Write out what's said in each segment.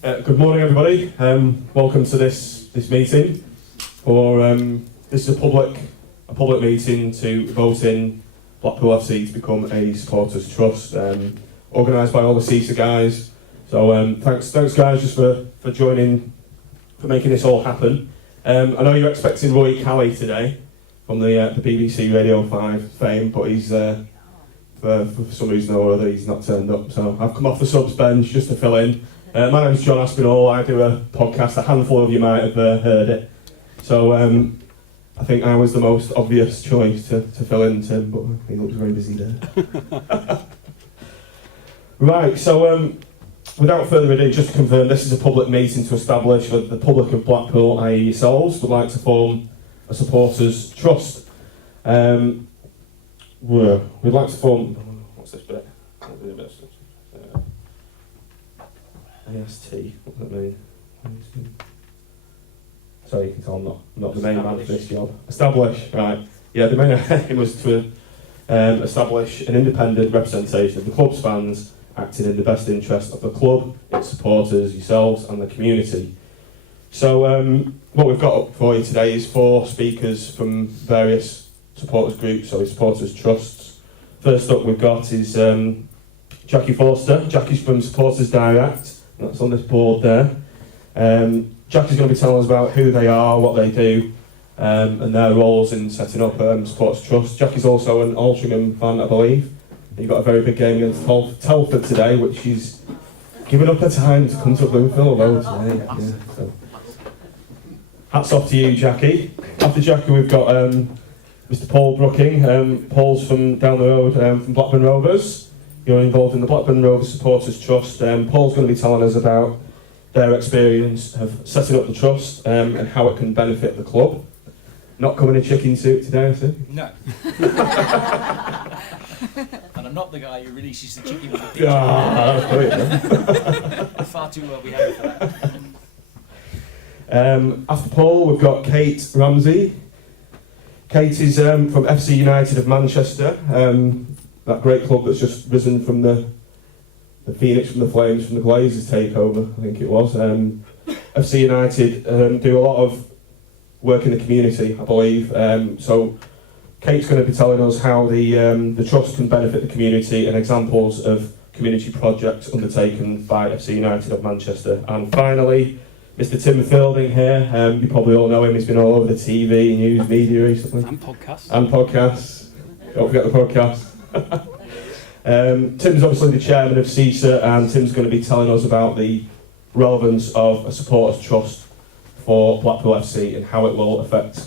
Good morning, everybody. Welcome to this meeting. This is a public meeting to vote in Blackpool FC to become a supporters trust, organised by all the SISA guys. So thanks guys, just for joining, for making this all happen. I know you're expecting Roy Kelly today from the BBC Radio 5 fame, but he's for some reason or other he's not turned up. So I've come off the subs bench just to fill in. My name's John Aspinall. I do a podcast. A handful of you might have heard it. So I think I was the most obvious choice to fill in Tim, but he looks very busy there. Right, so without further ado, just to confirm, this is a public meeting to establish that the public of Blackpool, i.e. yourselves, would like to form a supporters trust. We'd like to form... What's this bit? AST, what does that mean? Sorry, you can tell I'm not the main man for this job. Establish, right. Yeah, the main aim was to establish an independent representation of the club's fans acting in the best interest of the club, its supporters, yourselves and the community. So what we've got up for you today is 4 speakers from various supporters groups, so supporters trusts. First up we've got is Jackie Forster. Jackie's from Supporters Direct, that's on this board there. Jackie's going to be telling us about who they are, what they do, and their roles in setting up Supporters Trust. Jackie's also an Altrincham fan, I believe. You've got a very big game against Telford today, which she's given up her time to come to Bloomfield today. Yeah, so. Hats off to you, Jackie. After Jackie, we've got Mr. Paul Brooking. Paul's from down the road from Blackburn Rovers. You're involved in the Blackburn Rovers Supporters Trust. Paul's going to be telling us about their experience of setting up the trust and how it can benefit the club. Not coming in chicken suit today, I think. No. And I'm not the guy who releases the chicken with the picture. Ah, that's brilliant. Far too well behaved for that. After Paul, we've got Kate Ramsey. Kate is from FC United of Manchester, that great club that's just risen from the Phoenix from the Flames from the Glazers takeover, I think it was. FC United do a lot of work in the community, I believe. So Kate's going to be telling us how the trust can benefit the community and examples of community projects undertaken by FC United of Manchester. And finally, Mr. Tim Fielding here. You probably all know him. He's been all over the TV, news, media recently. And podcasts. And podcasts. Don't forget the podcast. Tim's obviously the chairman of SISA, and Tim's going to be telling us about the relevance of a supporters trust for Blackpool FC and how it will affect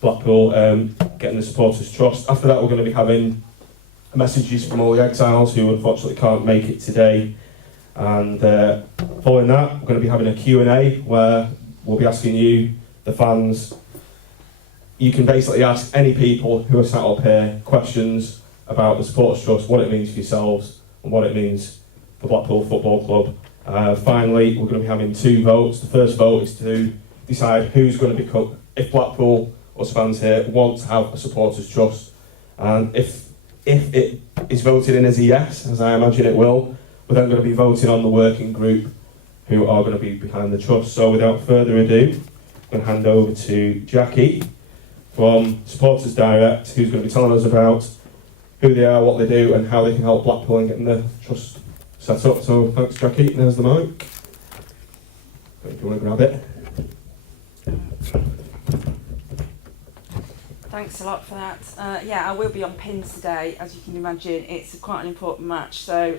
Blackpool getting the supporters trust. After that, we're going to be having messages from all the exiles who unfortunately can't make it today. And following that, we're going to be having a Q&A where we'll be asking you, the fans. You can basically ask any people who are sat up here questions about the Supporters Trust, what it means for yourselves and what it means for Blackpool Football Club. Finally, we're going to be having 2 votes. The first vote is to decide who's going to become, if Blackpool, us fans here, want to have a Supporters Trust. And if it is voted in as a yes, as I imagine it will, we're then going to be voting on the working group who are going to be behind the trust. So without further ado, I'm going to hand over to Jackie from Supporters Direct, who's going to be telling us about who they are, what they do, and how they can help Blackpool in getting the trust set up. So thanks, Jackie. There's the mic. If you want to grab it. Thanks a lot for that. Yeah, I will be on pins today, as you can imagine. It's quite an important match, so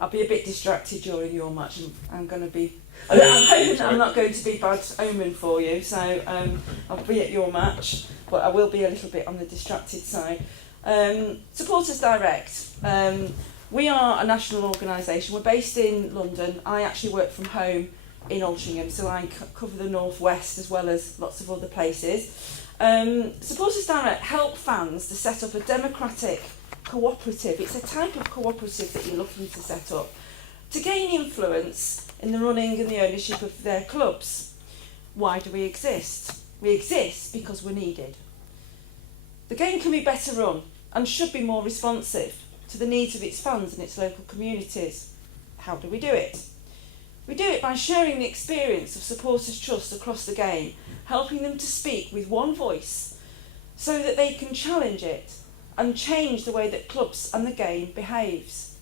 I'll be a bit distracted during your match. I'm hoping that I'm not going to be bad omen for you, so I'll be at your match, but I will be a little bit on the distracted side. Supporters Direct. We are a national organisation. We're based in London. I actually work from home in Altrincham, so I cover the northwest as well as lots of other places. Supporters Direct help fans to set up a democratic cooperative. It's a type of cooperative that you're looking to set up to gain influence in the running and the ownership of their clubs. Why do we exist? We exist because we're needed. The game can be better run and should be more responsive to the needs of its fans and its local communities. How do we do it? We do it by sharing the experience of Supporters Trust across the game, helping them to speak with one voice so that they can challenge it and change the way that clubs and the game behaves.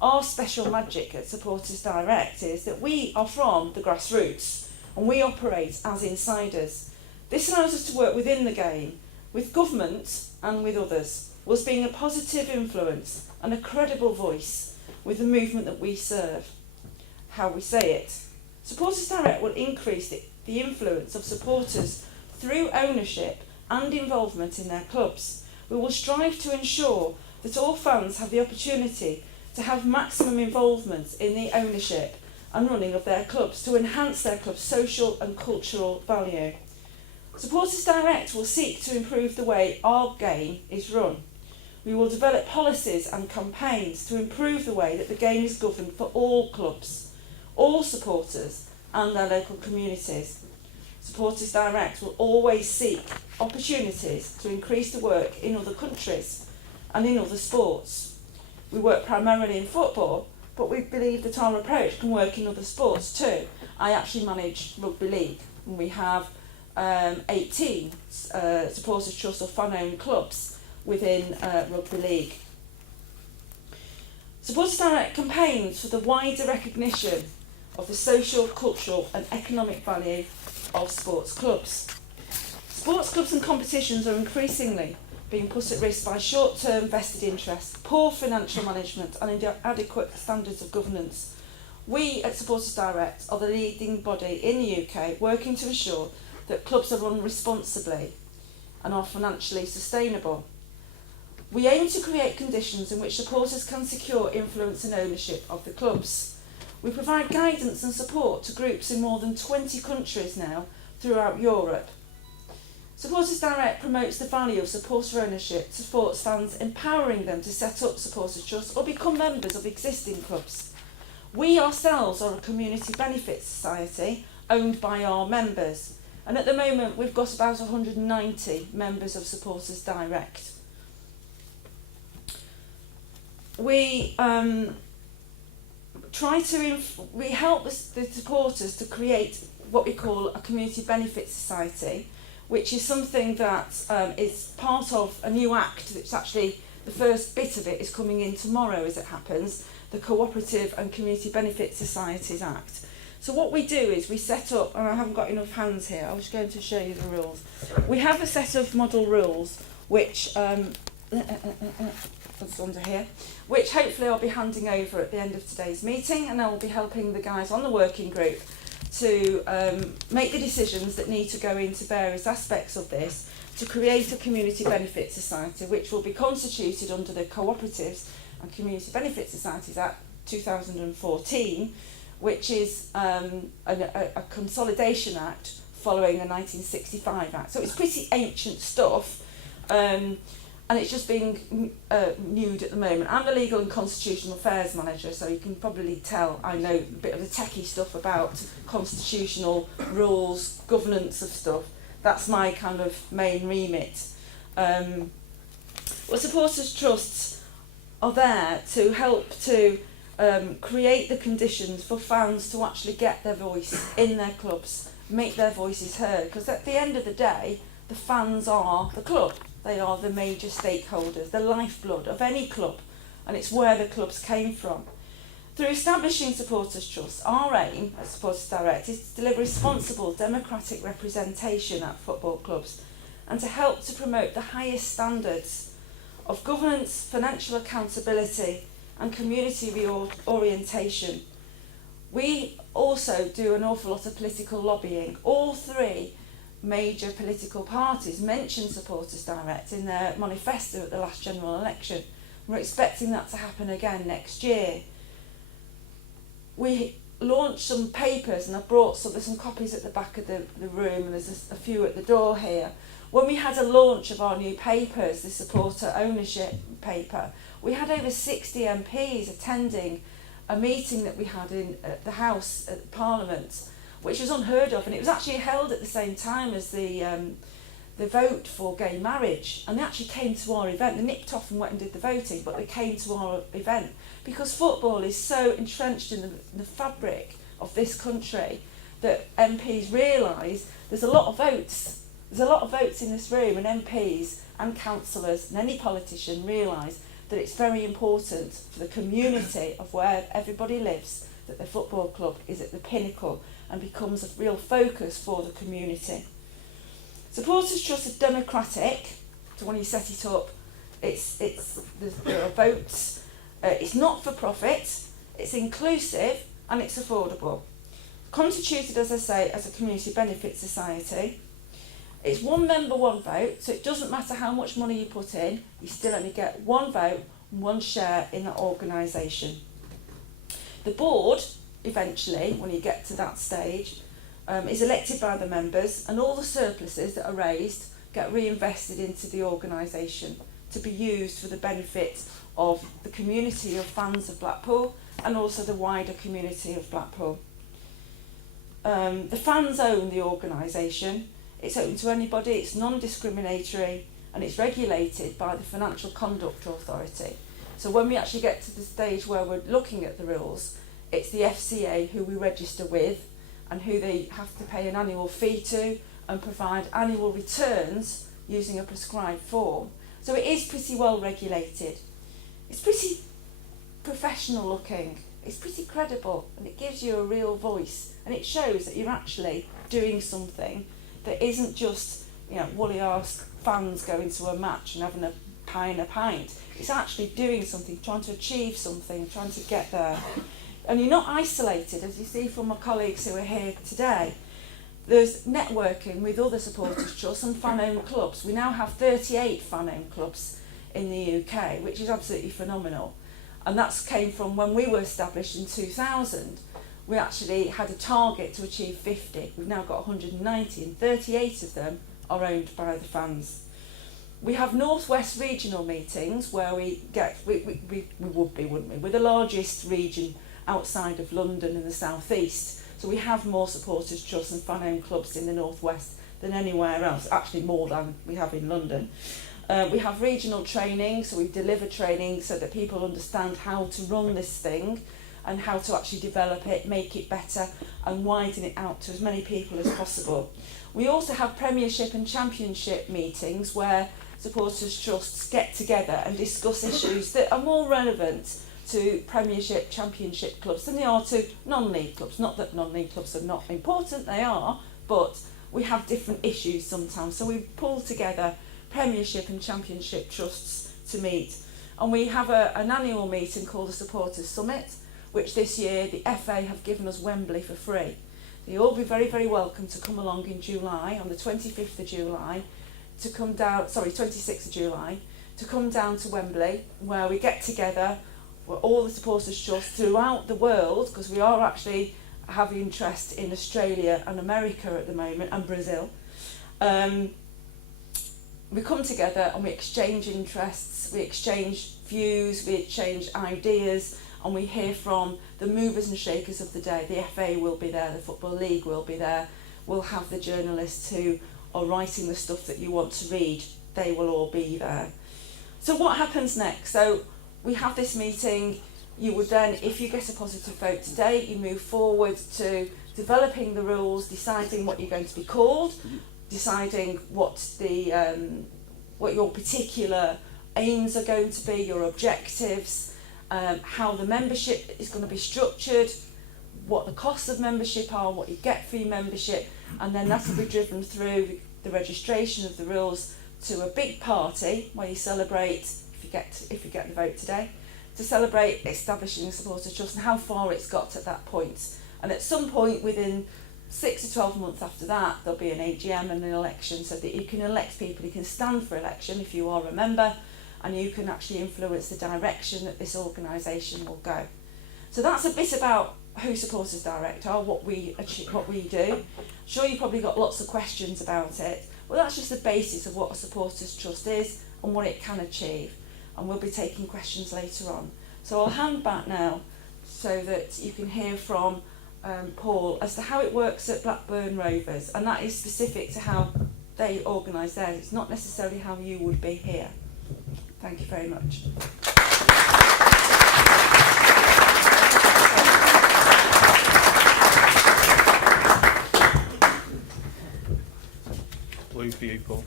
Our special magic at Supporters Direct is that we are from the grassroots and we operate as insiders. This allows us to work within the game, with government and with others, whilst being a positive influence and a credible voice with the movement that we serve. How we say it. Supporters Direct will increase the influence of supporters through ownership and involvement in their clubs. We will strive to ensure that all fans have the opportunity to have maximum involvement in the ownership and running of their clubs to enhance their club's social and cultural value. Supporters Direct will seek to improve the way our game is run. We will develop policies and campaigns to improve the way that the game is governed for all clubs, all supporters and their local communities. Supporters Direct will always seek opportunities to increase the work in other countries and in other sports. We work primarily in football, but we believe that our approach can work in other sports too. I actually manage rugby league, and we have 18 Supporters Trust or fan-owned clubs within rugby league. Supporters Direct campaigns for the wider recognition of the social, cultural and economic value of sports clubs. Sports clubs and competitions are increasingly being put at risk by short-term vested interests, poor financial management and inadequate standards of governance. We at Supporters Direct are the leading body in the UK working to ensure that clubs are run responsibly and are financially sustainable. We aim to create conditions in which supporters can secure influence and ownership of the clubs. We provide guidance and support to groups in more than 20 countries now throughout Europe. Supporters Direct promotes the value of supporter ownership to sports fans, empowering them to set up Supporters Trust or become members of existing clubs. We ourselves are a community benefit society owned by our members, and at the moment we've got about 190 members of Supporters Direct. We we help the supporters to create what we call a community benefit society, which is something that is part of a new act. It's actually, the first bit of it is coming in tomorrow as it happens, the Cooperative and Community Benefit Societies Act. So what we do is we set up, and I haven't got enough hands here, I was going to show you the rules. We have a set of model rules which that's under here, which hopefully I'll be handing over at the end of today's meeting, and I will be helping the guys on the working group to make the decisions that need to go into various aspects of this to create a community benefit society, which will be constituted under the Cooperatives and Community Benefit Societies Act 2014, which is a consolidation act following a 1965 act. So it's pretty ancient stuff, and it's just being renewed at the moment. I'm the Legal and Constitutional Affairs Manager, so you can probably tell I know a bit of the techie stuff about constitutional rules, governance of stuff. That's my kind of main remit. Well, Supporters Trusts are there to help to create the conditions for fans to actually get their voice in their clubs, make their voices heard, because at the end of the day, the fans are the club. They are the major stakeholders, the lifeblood of any club, and it's where the clubs came from. Through establishing Supporters Trust, our aim at Supporters Direct is to deliver responsible democratic representation at football clubs and to help to promote the highest standards of governance, financial accountability and community reorientation. We also do an awful lot of political lobbying. All three major political parties mentioned Supporters Direct in their manifesto at the last general election. We're expecting that to happen again next year. We launched some papers, and I brought there's some copies at the back of the room, and there's a few at the door here. When we had a launch of our new papers, the supporter ownership paper, we had over 60 MPs attending a meeting that we had in the House at Parliament, which was unheard of, and it was actually held at the same time as the vote for gay marriage, and they actually came to our event. They nipped off and went and did the voting, but they came to our event because football is so entrenched in the fabric of this country, that MPs realise there's a lot of votes. There's a lot of votes in this room, and MPs and councillors and any politician realise that it's very important for the community of where everybody lives that the football club is at the pinnacle and becomes a real focus for the community. Supporters Trust is democratic, so when you set it up, there are votes, it's not for profit, it's inclusive and it's affordable. Constituted, as I say, as a community benefit society. It's one member, one vote, so it doesn't matter how much money you put in, you still only get one vote and one share in that organisation. The board, eventually, when you get to that stage, is elected by the members, and all the surpluses that are raised get reinvested into the organisation to be used for the benefit of the community of fans of Blackpool and also the wider community of Blackpool. The fans own the organisation. It's open to anybody, it's non-discriminatory, and it's regulated by the Financial Conduct Authority. So when we actually get to the stage where we're looking at the rules, it's the FCA who we register with and who they have to pay an annual fee to and provide annual returns using a prescribed form. So it is pretty well regulated. It's pretty professional looking, it's pretty credible, and it gives you a real voice, and it shows that you're actually doing something that isn't just, woolly arse fans going to a match and having a pie and a pint. It's actually doing something, trying to achieve something, trying to get there. And you're not isolated, as you see from my colleagues who are here today. There's networking with other supporters trusts and fan-owned clubs. We now have 38 fan-owned clubs in the UK, which is absolutely phenomenal. And that came from when we were established in 2000. We actually had a target to achieve 50. We've now got 190, and 38 of them are owned by the fans. We have Northwest regional meetings where we would be, wouldn't we? We're the largest region outside of London in the southeast. So we have more supporters trusts and fan-owned clubs in the northwest than anywhere else, actually more than we have in London. We have regional training, so we deliver training so that people understand how to run this thing and how to actually develop it, make it better and widen it out to as many people as possible. We also have Premiership and Championship meetings where supporters trusts get together and discuss issues that are more relevant to Premiership, Championship clubs than they are to non-league clubs. Not that non-league clubs are not important, they are, but we have different issues sometimes. So we pull together Premiership and Championship trusts to meet. And we have an annual meeting called the Supporters Summit, which this year the FA have given us Wembley for free. You'll all be very, very welcome to come along in July, on the 25th of July, 26th of July, to come down to Wembley, where we get together, where all the supporters trusts throughout the world, because we are actually having interest in Australia and America at the moment, and Brazil. We come together and we exchange interests, we exchange views, we exchange ideas, and we hear from the movers and shakers of the day. The FA will be there, the Football League will be there, we'll have the journalists who are writing the stuff that you want to read, they will all be there. So what happens next? So we have this meeting, you would then, if you get a positive vote today, you move forward to developing the rules, deciding what you're going to be called, deciding what your particular aims are going to be, your objectives, how the membership is going to be structured, what the costs of membership are, what you get for your membership, and then that will be driven through the registration of the rules to a big party where you celebrate, if you get the vote today, to celebrate establishing a supporters trust and how far it's got at that point. And at some point within 6 to 12 months after that, there'll be an AGM and an election, so that you can elect people, you can stand for election if you are a member, and you can actually influence the direction that this organisation will go. So that's a bit about who Supporters Direct are, what we do. I'm sure you've probably got lots of questions about it. Well, that's just the basis of what a Supporters Trust is and what it can achieve. And we'll be taking questions later on. So I'll hand back now so that you can hear from Paul as to how it works at Blackburn Rovers, and that is specific to how they organise theirs. It's not necessarily how you would be here. Thank you very much. for you, Paul.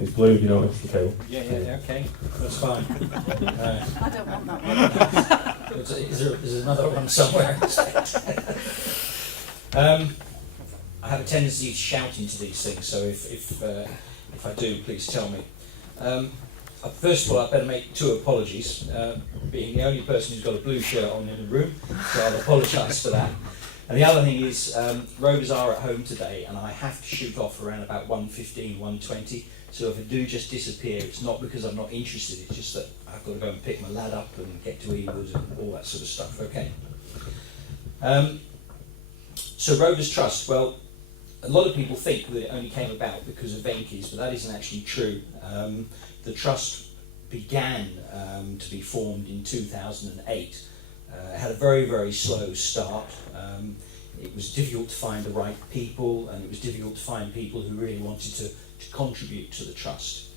It's blue, you know, it's the cable. Yeah, okay, that's fine. I don't want that one. There's another one somewhere. I have a tendency to shout into these things, so if I do, please tell me. First of all, I better make two apologies. Being the only person who's got a blue shirt on in the room, so I'll apologise for that. And the other thing is, Rovers are at home today, and I have to shoot off around about 1:15, 1:20. So if I do just disappear, it's not because I'm not interested, it's just that I've got to go and pick my lad up and get to Ewood and all that sort of stuff, okay. So Rovers Trust, well, a lot of people think that it only came about because of Venky's, but that isn't actually true. The Trust began to be formed in 2008. It had a very, very slow start. It was difficult to find the right people, and it was difficult to find people who really wanted to contribute to the Trust.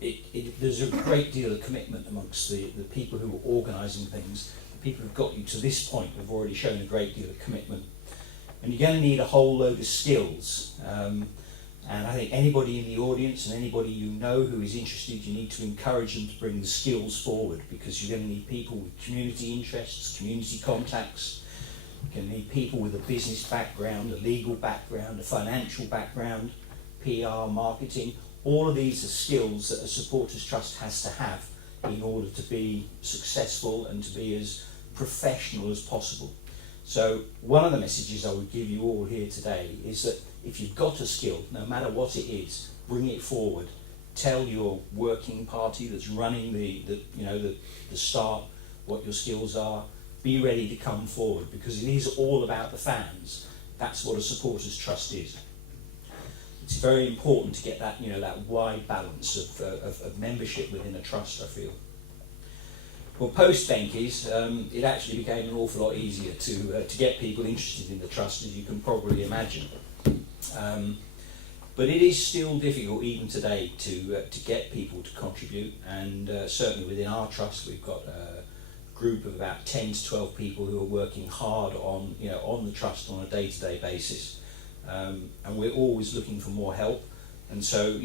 There's a great deal of commitment amongst the people who are organising things. The people who've got you to this point have already shown a great deal of commitment. And you're going to need a whole load of skills. And I think anybody in the audience and anybody you know who is interested, you need to encourage them to bring the skills forward, because you're going to need people with community interests, community contacts. You're going to need people with a business background, a legal background, a financial background, PR, marketing. All of these are skills that a supporters trust has to have in order to be successful and to be as professional as possible. So one of the messages I would give you all here today is that if you've got a skill, no matter what it is, bring it forward. Tell your working party that's running the start what your skills are. Be ready to come forward, because it is all about the fans. That's what a supporters trust is. It's very important to get that that wide balance of membership within a trust, I feel. Well, post Venky's, it actually became an awful lot easier to get people interested in the trust, as you can probably imagine. But it is still difficult even today to get people to contribute, and certainly within our trust we've got a group of about 10 to 12 people who are working hard on the trust on a day-to-day basis, and we're always looking for more help. And so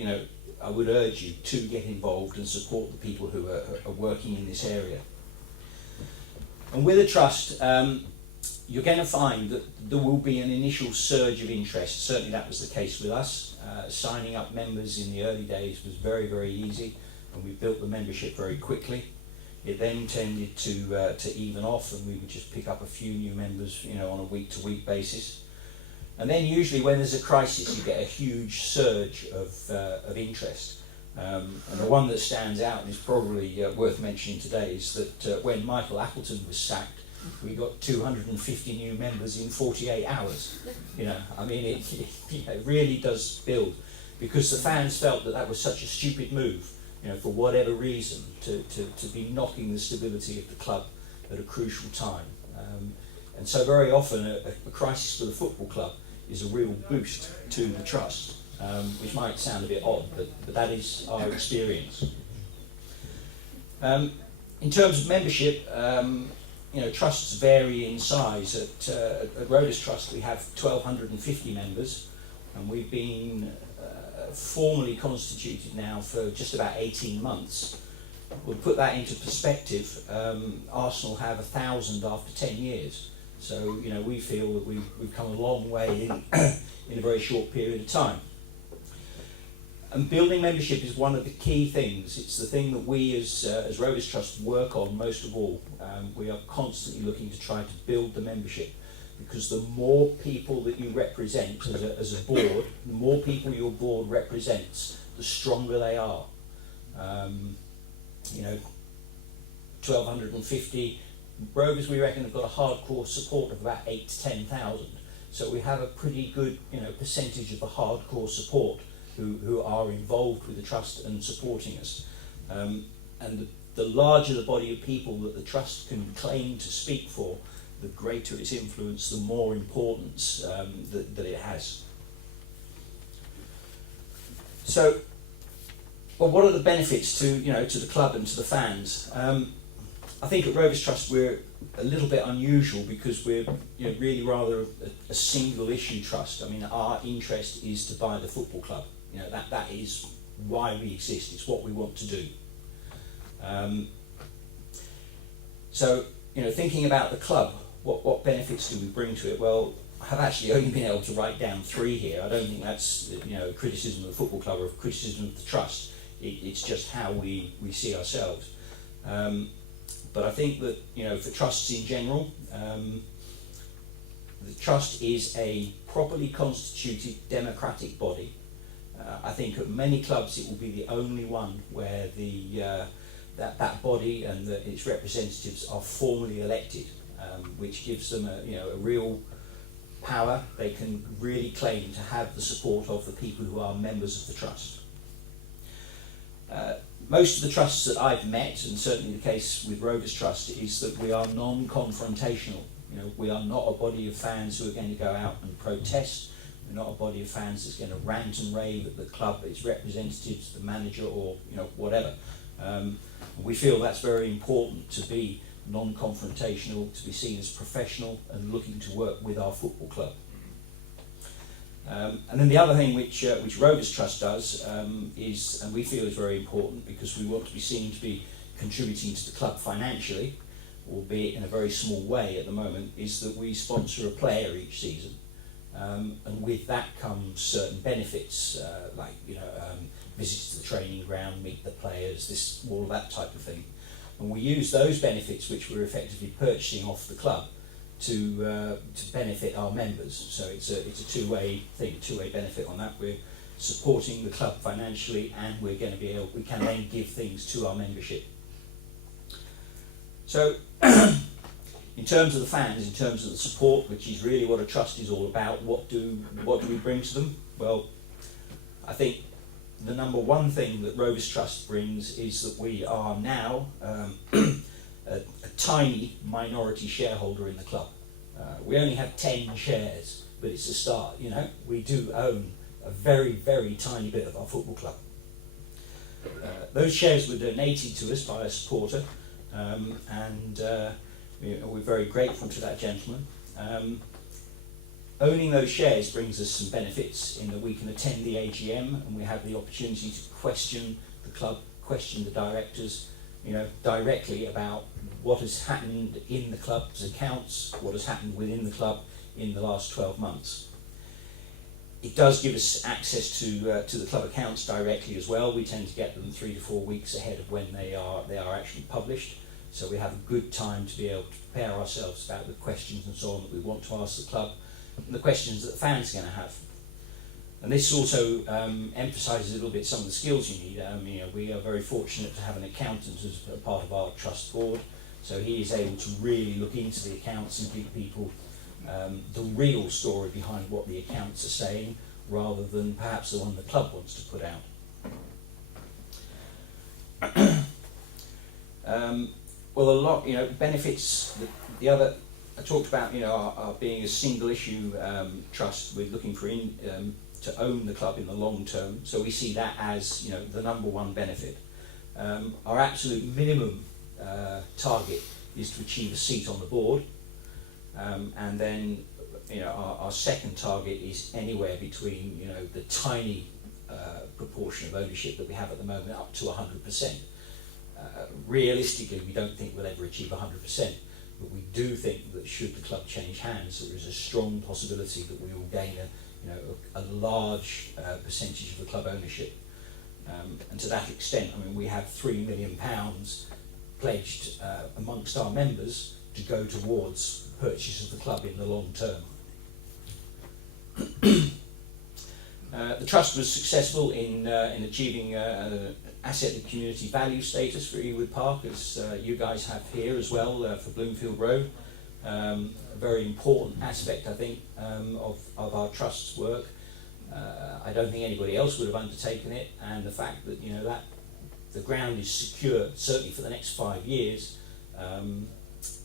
I would urge you to get involved and support the people who are working in this area. And with a trust, you're going to find that there will be an initial surge of interest. Certainly that was the case with us. Signing up members in the early days was very, very easy, and we built the membership very quickly. It then tended to even off, and we would just pick up a few new members on a week-to-week basis. And then usually when there's a crisis, you get a huge surge of interest. And the one that stands out and is probably worth mentioning today is that when Michael Appleton was sacked, we got 250 new members in 48 hours. It really does build, because the fans felt that was such a stupid move, for whatever reason, to be knocking the stability of the club at a crucial time. And so very often a crisis for the football club is a real boost to the trust, which might sound a bit odd, but that is our experience. In terms of membership, trusts vary in size. At Rovers Trust we have 1,250 members, and we've been formally constituted now for just about 18 months. We'll put that into perspective. Arsenal have 1,000 after 10 years. So, we feel that we've come a long way in a very short period of time. And building membership is one of the key things. It's the thing that we as Rovers Trust work on most of all. We are constantly looking to try to build the membership, because the more people that you represent as a board, the more people your board represents, the stronger they are. 1,250 Rovers, we reckon, have got a hardcore support of about 8 to 10,000. So we have a pretty good percentage of the hardcore support who are involved with the trust and supporting us. And the larger the body of people that the trust can claim to speak for, the greater its influence, the more importance that it has. So, well, what are the benefits to the club and to the fans? I think at Rovers Trust we're a little bit unusual because we're really rather a single issue trust. I mean, our interest is to buy the football club. That is why we exist. It's what we want to do. So thinking about the club, what benefits do we bring to it? Well, I've actually only been able to write down 3 here. I don't think that's a criticism of the football club or a criticism of the trust. It's just how we see ourselves. But I think that for trusts in general, the trust is a properly constituted democratic body. I think at many clubs it will be the only one where that body and its representatives are formally elected, which gives them a real power. They can really claim to have the support of the people who are members of the trust. Most of the trusts that I've met, and certainly the case with Rovers Trust, is that we are non-confrontational. We are not a body of fans who are going to go out and protest. We're not a body of fans that's going to rant and rave at the club, its representatives, the manager, or whatever. We feel that's very important, to be non-confrontational, to be seen as professional and looking to work with our football club. And then the other thing which Rovers Trust does is, and we feel is very important because we want to be seen to be contributing to the club financially, albeit in a very small way at the moment, is that we sponsor a player each season. And with that comes certain benefits, like visits to the training ground, meet the players, all of that type of thing. And we use those benefits which we're effectively purchasing off the club to benefit our members. So it's a two-way thing, a two-way benefit on that. We're supporting the club financially, and we can then give things to our membership. So in terms of the fans, in terms of the support, which is really what a trust is all about, what do we bring to them? Well, I think the number one thing that Rovers Trust brings is that we are now a tiny minority shareholder in the club. We only have 10 shares, but it's a start. We do own a very, very tiny bit of our football club. Those shares were donated to us by a supporter, and we're very grateful to that gentleman. Owning those shares brings us some benefits in that we can attend the AGM and we have the opportunity to question the club, question the directors, directly about what has happened in the club's accounts, what has happened within the club in the last 12 months. It does give us access to the club accounts directly as well. We tend to get them 3 to 4 weeks ahead of when they are actually published. So we have a good time to be able to prepare ourselves about the questions and so on that we want to ask the club, and the questions that the fans are going to have. And this also emphasises a little bit some of the skills you need. We are very fortunate to have an accountant as a part of our trust board, so he is able to really look into the accounts and give people the real story behind what the accounts are saying, rather than perhaps the one the club wants to put out. Well, a lot, benefits. The other, I talked about, our being a single issue trust. We're looking for to own the club in the long term. So we see that as, the number one benefit. Our absolute minimum target is to achieve a seat on the board, and then, our second target is anywhere between, the tiny proportion of ownership that we have at the moment up to 100%. Realistically, we don't think we'll ever achieve 100%, but we do think that should the club change hands, there is a strong possibility that we will gain a large percentage of the club ownership. And to that extent, we have £3 million pledged amongst our members to go towards purchase of the club in the long term. The trust was successful in achieving asset and community value status for Ewood Park, as you guys have here as well for Bloomfield Road. A very important aspect, I think, of our trust's work. I don't think anybody else would have undertaken it, and the fact that that the ground is secure, certainly for the next 5 years,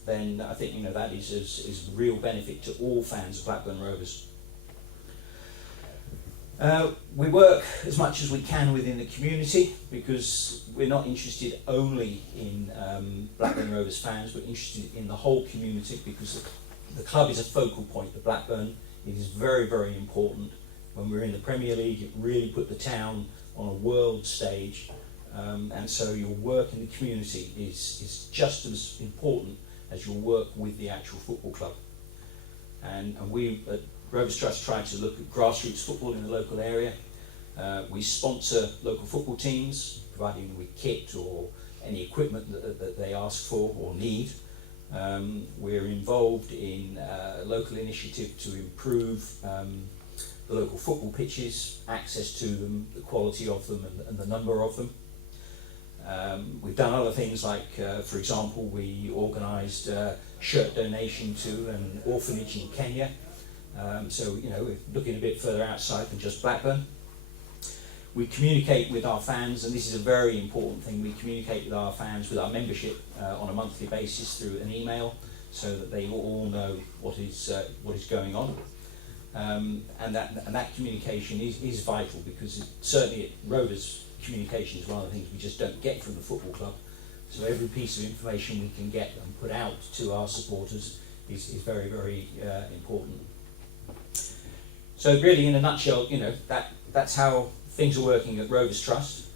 then I think that is a real benefit to all fans of Blackburn Rovers. We work as much as we can within the community because we're not interested only in Blackburn Rovers fans, we're interested in the whole community because the club is a focal point of Blackburn. It is very, very important. When we're in the Premier League, it really put the town on a world stage, and so your work in the community is just as important as your work with the actual football club. And we at Rovers Trust try to look at grassroots football in the local area. We sponsor local football teams, providing them with kit or any equipment that they ask for or need. We're involved in a local initiative to improve the local football pitches, access to them, the quality of them and the number of them. We've done other things like, for example, we organised shirt donation to an orphanage in Kenya. So, you know, we're looking a bit further outside than just Blackburn. We communicate with our fans, and this is a very important thing, we communicate with our fans, with our membership on a monthly basis through an email so that they all know what is going on. And that communication is vital because certainly at Rovers, communication is one of the things we just don't get from the football club. So every piece of information we can get and put out to our supporters is very, very important. So really, in a nutshell, you know, that's how things are working at Rovers Trust.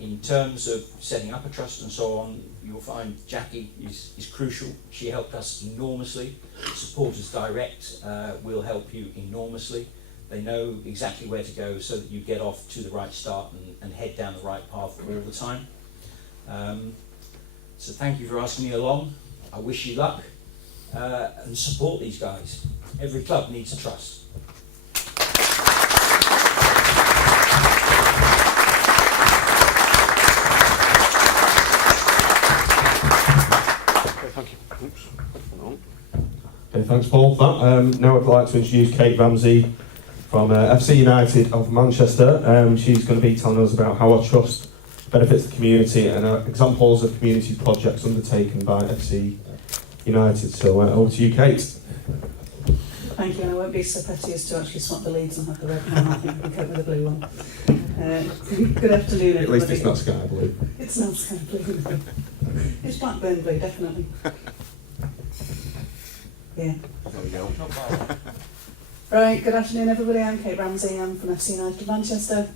In terms of setting up a trust and so on, you'll find Jackie is crucial. She helped us enormously. Supporters Direct will help you enormously. They know exactly where to go so that you get off to the right start and head down the right path all the time. So thank you for asking me along. I wish you luck and support these guys. Every club needs a trust. Thank you. Oops. Okay, thanks, Paul, for that. Now I'd like to introduce Kate Ramsey from FC United of Manchester. She's going to be telling us about how our trust benefits the community and examples of community projects undertaken by FC United. So over to you, Kate. Thank you, and I won't be so petty as to actually swap the leads and have the red one. I think we can cope with the blue one. Good afternoon, everybody. At least it's not sky blue. It's not sky blue. It's Blackburn blue, definitely. Yeah. There we go. Not bad. Right, good afternoon, everybody. I'm Kate Ramsey. I'm from FC United of Manchester.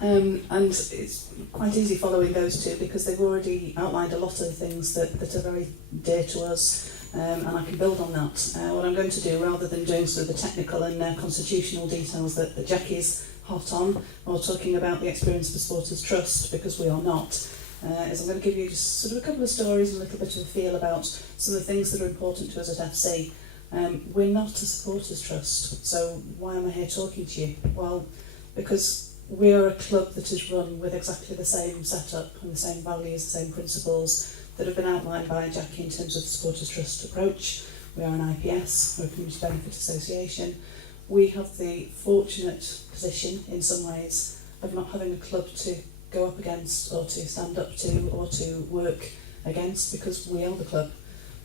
And it's quite easy following those two because they've already outlined a lot of things that are very dear to us. And I can build on that. What I'm going to do, rather than doing sort of the technical and constitutional details that Jackie's hot on, or talking about the experience of the Supporters Trust, because we are not, is I'm going to give you just sort of a couple of stories and a little bit of a feel about some of the things that are important to us at FC. We're not a Supporters Trust, so why am I here talking to you? Well, because we're a club that is run with exactly the same setup and the same values, the same principles that have been outlined by Jackie in terms of the Supporters Trust approach. We are an IPS, we're a Community Benefit Association. We have the fortunate position, in some ways, of not having a club to go up against or to stand up to or to work against because we are the club.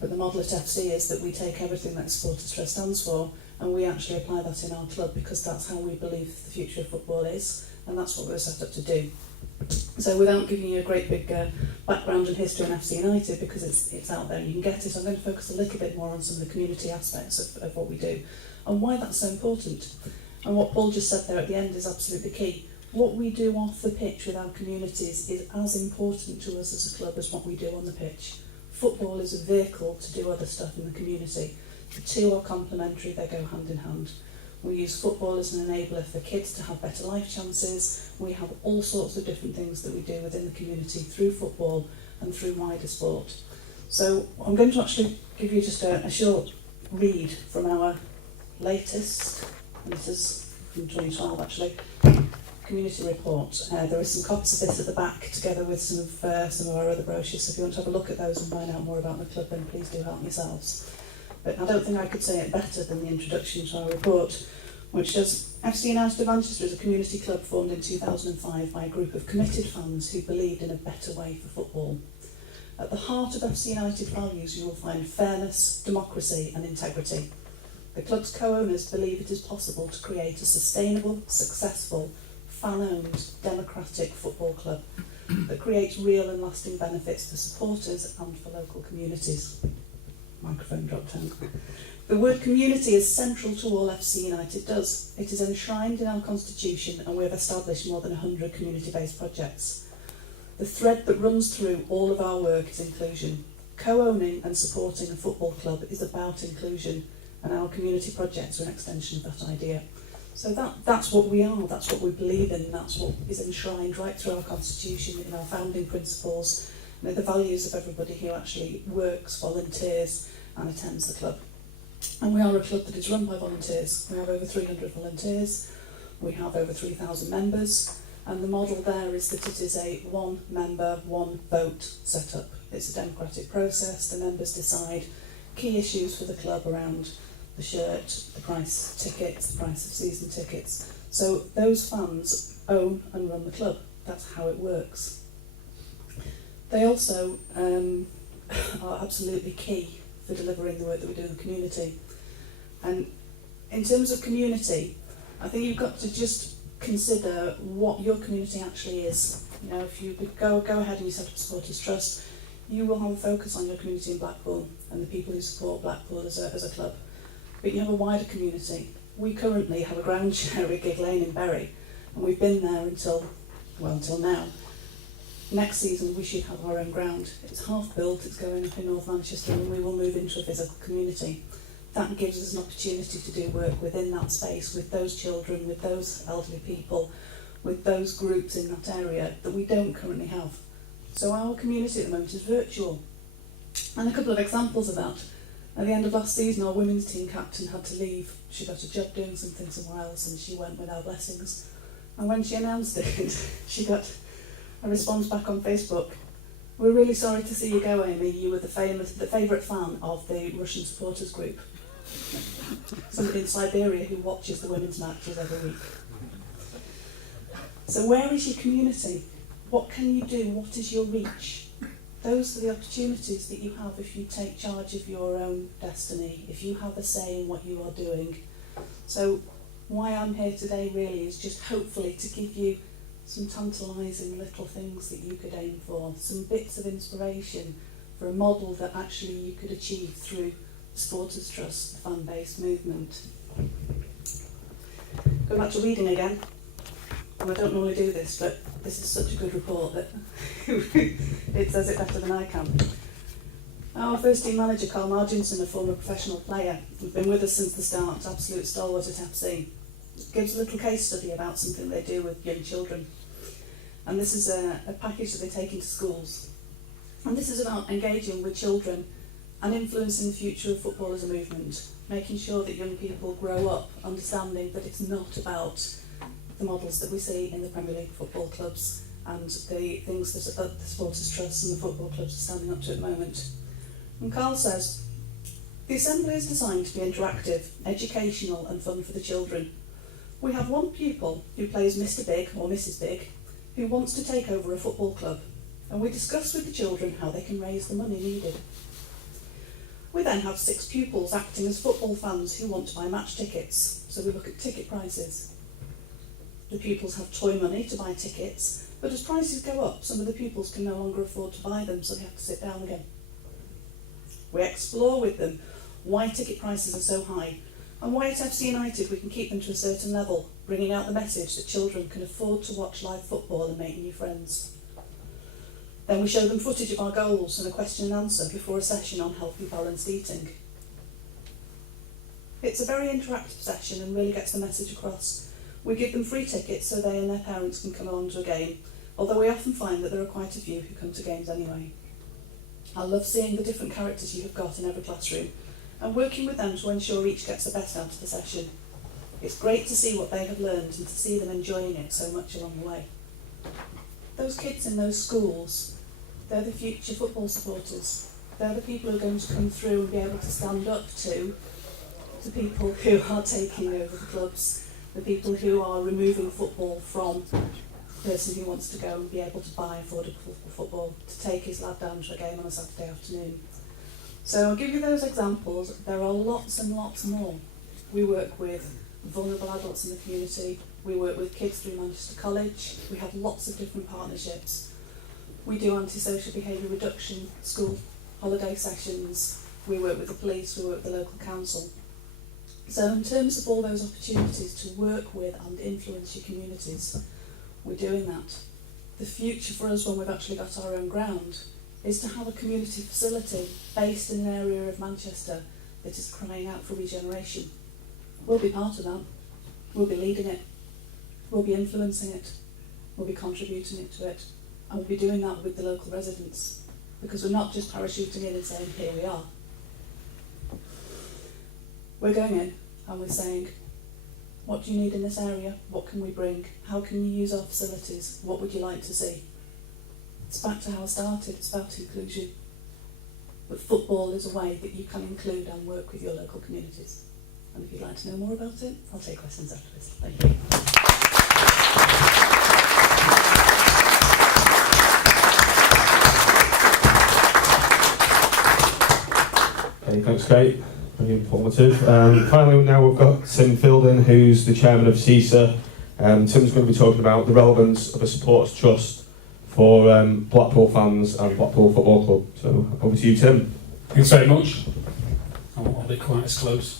But the model at FC is that we take everything that Supporters Trust stands for and we actually apply that in our club because that's how we believe the future of football is and that's what we're set up to do. So without giving you a great big background and history on FC United, because it's out there and you can get it, I'm going to focus a little bit more on some of the community aspects of what we do and why that's so important. And what Paul just said there at the end is absolutely key. What we do off the pitch with our communities is as important to us as a club as what we do on the pitch. Football is a vehicle to do other stuff in the community. The two are complementary, they go hand in hand. We use football as an enabler for kids to have better life chances. We have all sorts of different things that we do within the community through football and through wider sport. So I'm going to actually give you just a short read from our latest, and this is from 2012 actually, community report. There are some copies of this at the back together with some of our other brochures, so if you want to have a look at those and find out more about the club then please do help yourselves. But I don't think I could say it better than the introduction to our report, which says FC United of Manchester is a community club formed in 2005 by a group of committed fans who believed in a better way for football. At the heart of FC United values you will find fairness, democracy and integrity. The club's co-owners believe it is possible to create a sustainable, successful, fan-owned, democratic football club that creates real and lasting benefits for supporters and for local communities. Microphone dropped down. The word community is central to all FC United does. It is enshrined in our constitution, and we have established more than 100 community-based projects. The thread that runs through all of our work is inclusion. Co-owning and supporting a football club is about inclusion, and our community projects are an extension of that idea. So that's what we are, that's what we believe in, that's what is enshrined right through our constitution, in our founding principles, the values of everybody who actually works, volunteers and attends the club. And we are a club that is run by volunteers. We have over 300 volunteers, we have over 3,000 members, and the model there is that it is a one member, one vote setup. It's a democratic process. The members decide key issues for the club around the shirt, the price of tickets, the price of season tickets. So those fans own and run the club. That's how it works. They also are absolutely key for delivering the work that we do in the community. And in terms of community, I think you've got to just consider what your community actually is. You know, if you go ahead and you set up a supporters trust, you will have a focus on your community in Blackpool and the people who support Blackpool as a club. But you have a wider community. We currently have a ground share at Gig Lane in Bury, and we've been there until now. Next season we should have our own ground. It's half built, it's going up in North Manchester, and we will move into a physical community. That gives us an opportunity to do work within that space, with those children, with those elderly people, with those groups in that area that we don't currently have. So our community at the moment is virtual. And a couple of examples of that. At the end of last season, our women's team captain had to leave. She got a job doing something somewhere else, and she went with our blessings. And when she announced it, she got a response back on Facebook. "We're really sorry to see you go, Amy. You were the favourite fan of the Russian supporters group." Somebody in Siberia who watches the women's matches every week. So where is your community? What can you do? What is your reach? Those are the opportunities that you have if you take charge of your own destiny, if you have a say in what you are doing. So why I'm here today really is just hopefully to give you some tantalising little things that you could aim for, some bits of inspiration for a model that actually you could achieve through the Supporters Trust, the fan-based movement. Go back to reading again. And I don't normally do this, but this is such a good report that it says it better than I can. Our first team manager, Carl Marginson, a former professional player, who's been with us since the start, absolute stalwart at FC, gives a little case study about something they do with young children. And this is a package that they take into schools. And this is about engaging with children and influencing the future of football as a movement, making sure that young people grow up understanding that it's not about the models that we see in the Premier League football clubs and the things that the Supporters Trust and the football clubs are standing up to at the moment. And Carl says, "The assembly is designed to be interactive, educational and fun for the children. We have one pupil who plays Mr. Big or Mrs. Big who wants to take over a football club, and we discuss with the children how they can raise the money needed. We then have 6 pupils acting as football fans who want to buy match tickets, so we look at ticket prices. The pupils have toy money to buy tickets, but as prices go up, some of the pupils can no longer afford to buy them, so they have to sit down again. We explore with them why ticket prices are so high, and why at FC United we can keep them to a certain level, bringing out the message that children can afford to watch live football and make new friends. Then we show them footage of our goals and a question and answer before a session on healthy balanced eating. It's a very interactive session and really gets the message across. We give them free tickets so they and their parents can come along to a game, although we often find that there are quite a few who come to games anyway. I love seeing the different characters you have got in every classroom and working with them to ensure each gets the best out of the session. It's great to see what they have learned and to see them enjoying it so much along the way. Those kids in those schools, they're the future football supporters. They're the people who are going to come through and be able to stand up to people who are taking over the clubs, the people who are removing football from the person who wants to go and be able to buy affordable football, to take his lad down to a game on a Saturday afternoon. So I'll give you those examples. There are lots and lots more. We work with vulnerable adults in the community. We work with kids through Manchester College. We have lots of different partnerships. We do antisocial behaviour reduction, school holiday sessions. We work with the police, we work with the local council. So in terms of all those opportunities to work with and influence your communities, we're doing that. The future for us when we've actually got our own ground is to have a community facility based in an area of Manchester that is crying out for regeneration. We'll be part of that. We'll be leading it. We'll be influencing it. We'll be contributing to it. And we'll be doing that with the local residents, because we're not just parachuting in and saying, here we are. We're going in and we're saying, what do you need in this area? What can we bring? How can you use our facilities? What would you like to see? It's back to how I started, it's about inclusion. But football is a way that you can include and work with your local communities. And if you'd like to know more about it, I'll take questions after this. Thank you. Okay, thanks, Kate. Very informative. Finally, now we've got Tim Fielding, who's the chairman of SISA. Tim's going to be talking about the relevance of a supporters trust for Blackpool fans and Blackpool Football Club. So over to you, Tim. Thanks very much. I'll be quite as close.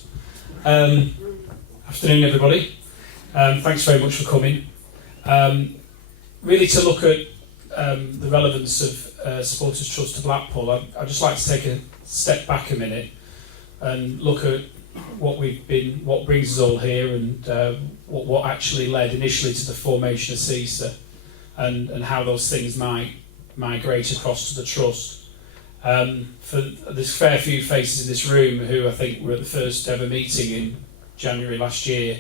Afternoon, everybody. Thanks very much for coming. Really, to look at the relevance of supporters trust to Blackpool, I'd just like to take a step back a minute and look at what brings us all here, and what actually led initially to the formation of SISA, and how those things might migrate across to the trust. There's a fair few faces in this room who I think were at the first ever meeting in January last year.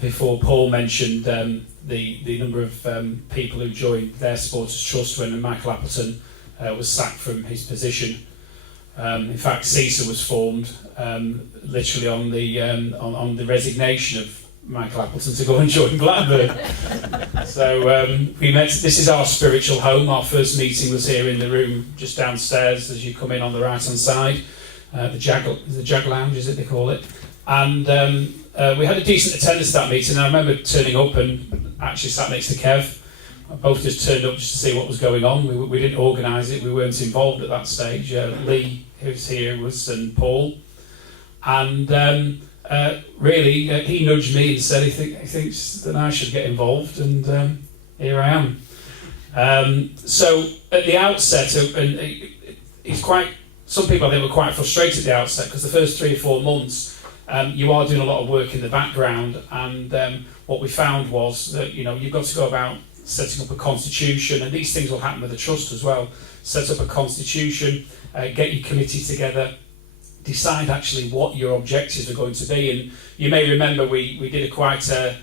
Before Paul mentioned the number of people who joined their supporters trust when Michael Appleton was sacked from his position. In fact, SISA was formed literally on the resignation of Michael Appleton to go and join Blackburn. So we met. This is our spiritual home. Our first meeting was here in the room just downstairs as you come in on the right hand side. The Jag Lounge, is it they call it? And we had a decent attendance at that meeting. And I remember turning up and actually sat next to Kev. Both just turned up just to see what was going on. We didn't organise it. We weren't involved at that stage. Lee, who's here, and Paul. And really, he nudged me and said he thinks that I should get involved, and here I am. So at the outset, and it's quite. Some people I think were quite frustrated at the outset, because the first 3 or 4 months you are doing a lot of work in the background, and what we found was that you've got to go about setting up a constitution, and these things will happen with the trust as well. Set up a constitution, get your committee together, decide actually what your objectives are going to be. And you may remember we did a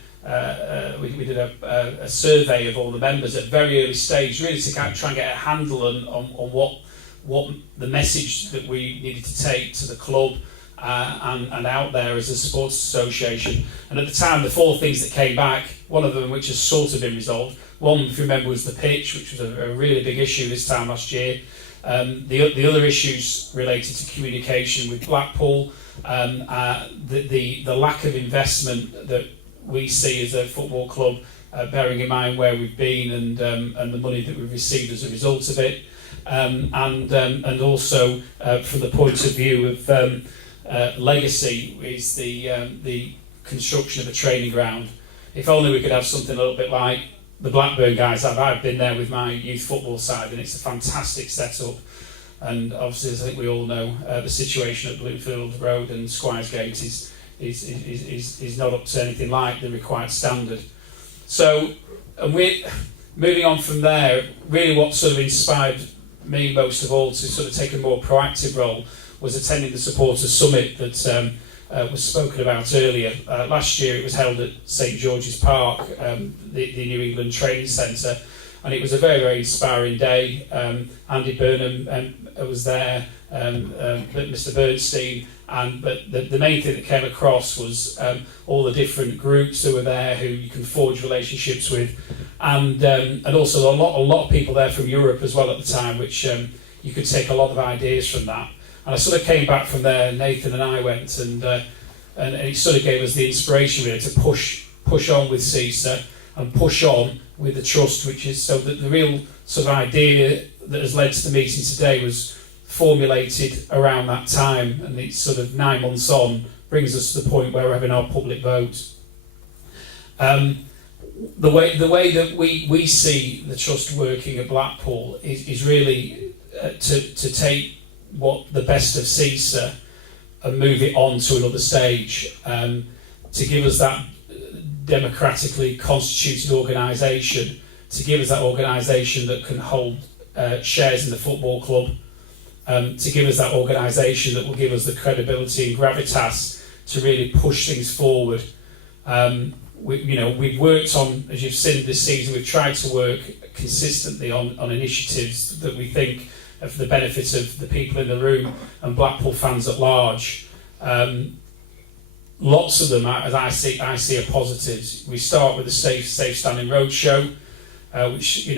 survey of all the members at a very early stage, really to kind of try and get a handle on what the message that we needed to take to the club and out there as a sports association. And at the time, the 4 things that came back, one of them which has sort of been resolved, one, if you remember, was the pitch, which was a really big issue this time last year. The other issues related to communication with Blackpool, the lack of investment that we see as a football club, bearing in mind where we've been and the money that we've received as a result of it, and also from the point of view of legacy is the construction of a training ground. If only we could have something a little bit like the Blackburn guys have. I've been there with my youth football side, and it's a fantastic setup. And obviously, as I think we all know, the situation at Bluefield Road and Squires Gate is not up to anything like the required standard. So, and we're moving on from there. Really, what sort of inspired me most of all to sort of take a more proactive role was attending the supporters summit that was spoken about earlier. Last year it was held at St George's Park, the New England Training Centre, and it was a very, very inspiring day. Andy Burnham was there, Mr Bernstein, but the main thing that came across was all the different groups who were there who you can forge relationships with, and also a lot of people there from Europe as well at the time, which you could take a lot of ideas from that. And I sort of came back from there, Nathan and I went, and it sort of gave us the inspiration really to push on with SISA and push on with the trust, which is so that the real sort of idea that has led to the meeting today was formulated around that time, and it's sort of 9 months on, brings us to the point where we're having our public vote. The way that we see the trust working at Blackpool is really to take what the best of SISA and move it on to another stage, to give us that democratically constituted organisation, to give us that organisation that can hold shares in the football club, to give us that organisation that will give us the credibility and gravitas to really push things forward. We've worked on, as you've seen this season, we've tried to work consistently on initiatives that we think are for the benefit of the people in the room and Blackpool fans at large. Lots of them, as I see, are positives. We start with the Safe Standing Road show, which it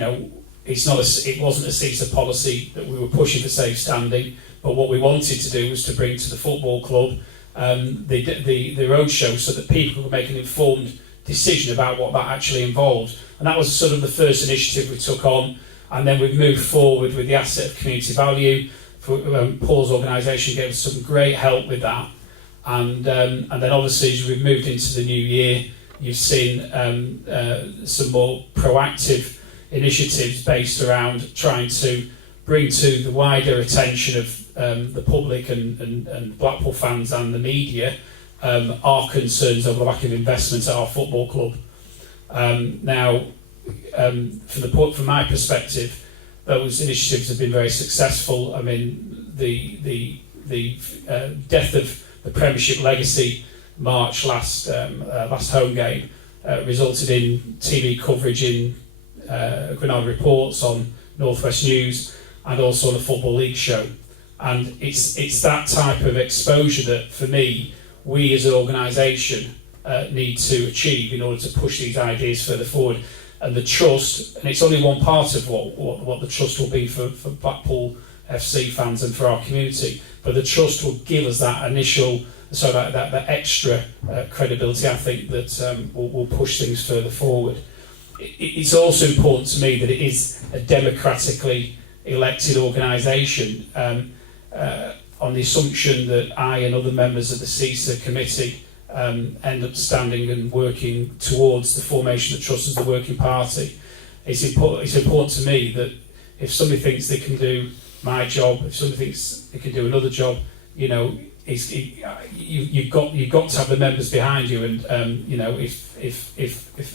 wasn't a SISA policy that we were pushing for safe standing, but what we wanted to do was to bring to the football club the road show so that people could make an informed decision about what that actually involved. And that was sort of the first initiative we took on, and then we've moved forward with the asset of community value. Paul's organisation gave us some great help with that. And then obviously as we've moved into the new year, you've seen some more proactive initiatives based around trying to bring to the wider attention of the public and Blackpool fans and the media our concerns over the lack of investment at our football club. From my perspective, those initiatives have been very successful. I mean, the death of the Premiership legacy March last home game resulted in TV coverage in Granada Reports, on North West News, and also on the Football League show. And it's that type of exposure that, for me, we as an organisation need to achieve in order to push these ideas further forward. And the trust, and it's only one part of what the trust will be for Blackpool FC fans and for our community, but the trust will give us that initial, so that extra credibility, I think, that will push things further forward. It's also important to me that it is a democratically elected organisation, on the assumption that I and other members of the SISA committee end up standing and working towards the formation of the trust as the working party. It's important to me that if somebody thinks they can do my job, if somebody thinks they can do another job, you've got to have the members behind you, and if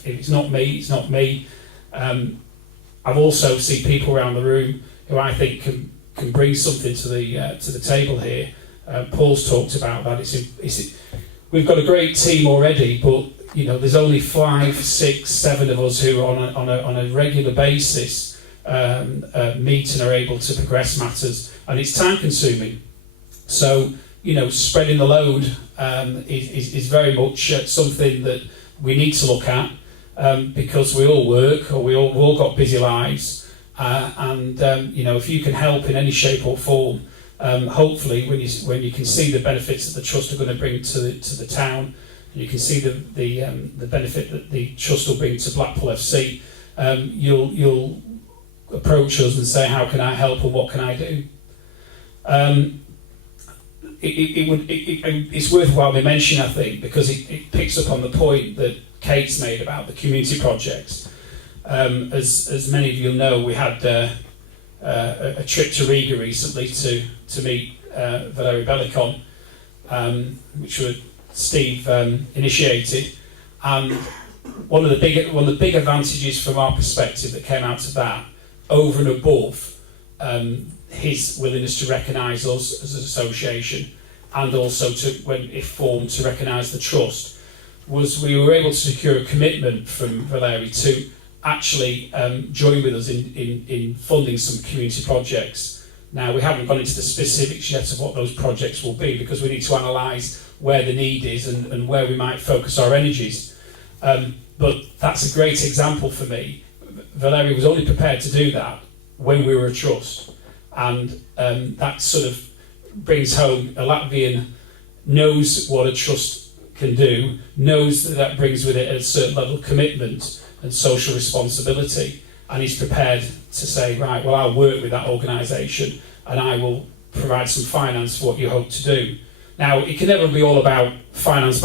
it's not me, it's not me. I've also seen people around the room who I think can bring something to the table here. Paul's talked about that. We've got a great team already, but there's only 5, 6, 7 of us who are on a regular basis meet and are able to progress matters, and it's time consuming. So spreading the load is very much something that we need to look at, because we all work, or we've all got busy lives, and if you can help in any shape or form, hopefully when you can see the benefits that the trust are going to bring to the town, you can see the benefit that the trust will bring to Blackpool FC, you'll approach us and say, how can I help and what can I do? It's worthwhile me mentioning, I think, because it picks up on the point that Kate's made about the community projects. As many of you know, we had a trip to Riga recently to meet Valeri Bellicon, which Steve initiated, and one of the big advantages from our perspective that came out of that, over and above his willingness to recognise us as an association, and also if formed, to recognise the trust, was we were able to secure a commitment from Valeri to actually join with us in funding some community projects. Now, we haven't gone into the specifics yet of what those projects will be, because we need to analyse where the need is and where we might focus our energies. But that's a great example for me. Valeri was only prepared to do that when we were a trust, and that sort of brings home a Latvian knows what a trust can do, knows that that brings with it a certain level of commitment and social responsibility, and is prepared to say, right, well, I'll work with that organisation and I will provide some finance for what you hope to do. Now, it can never be all about finance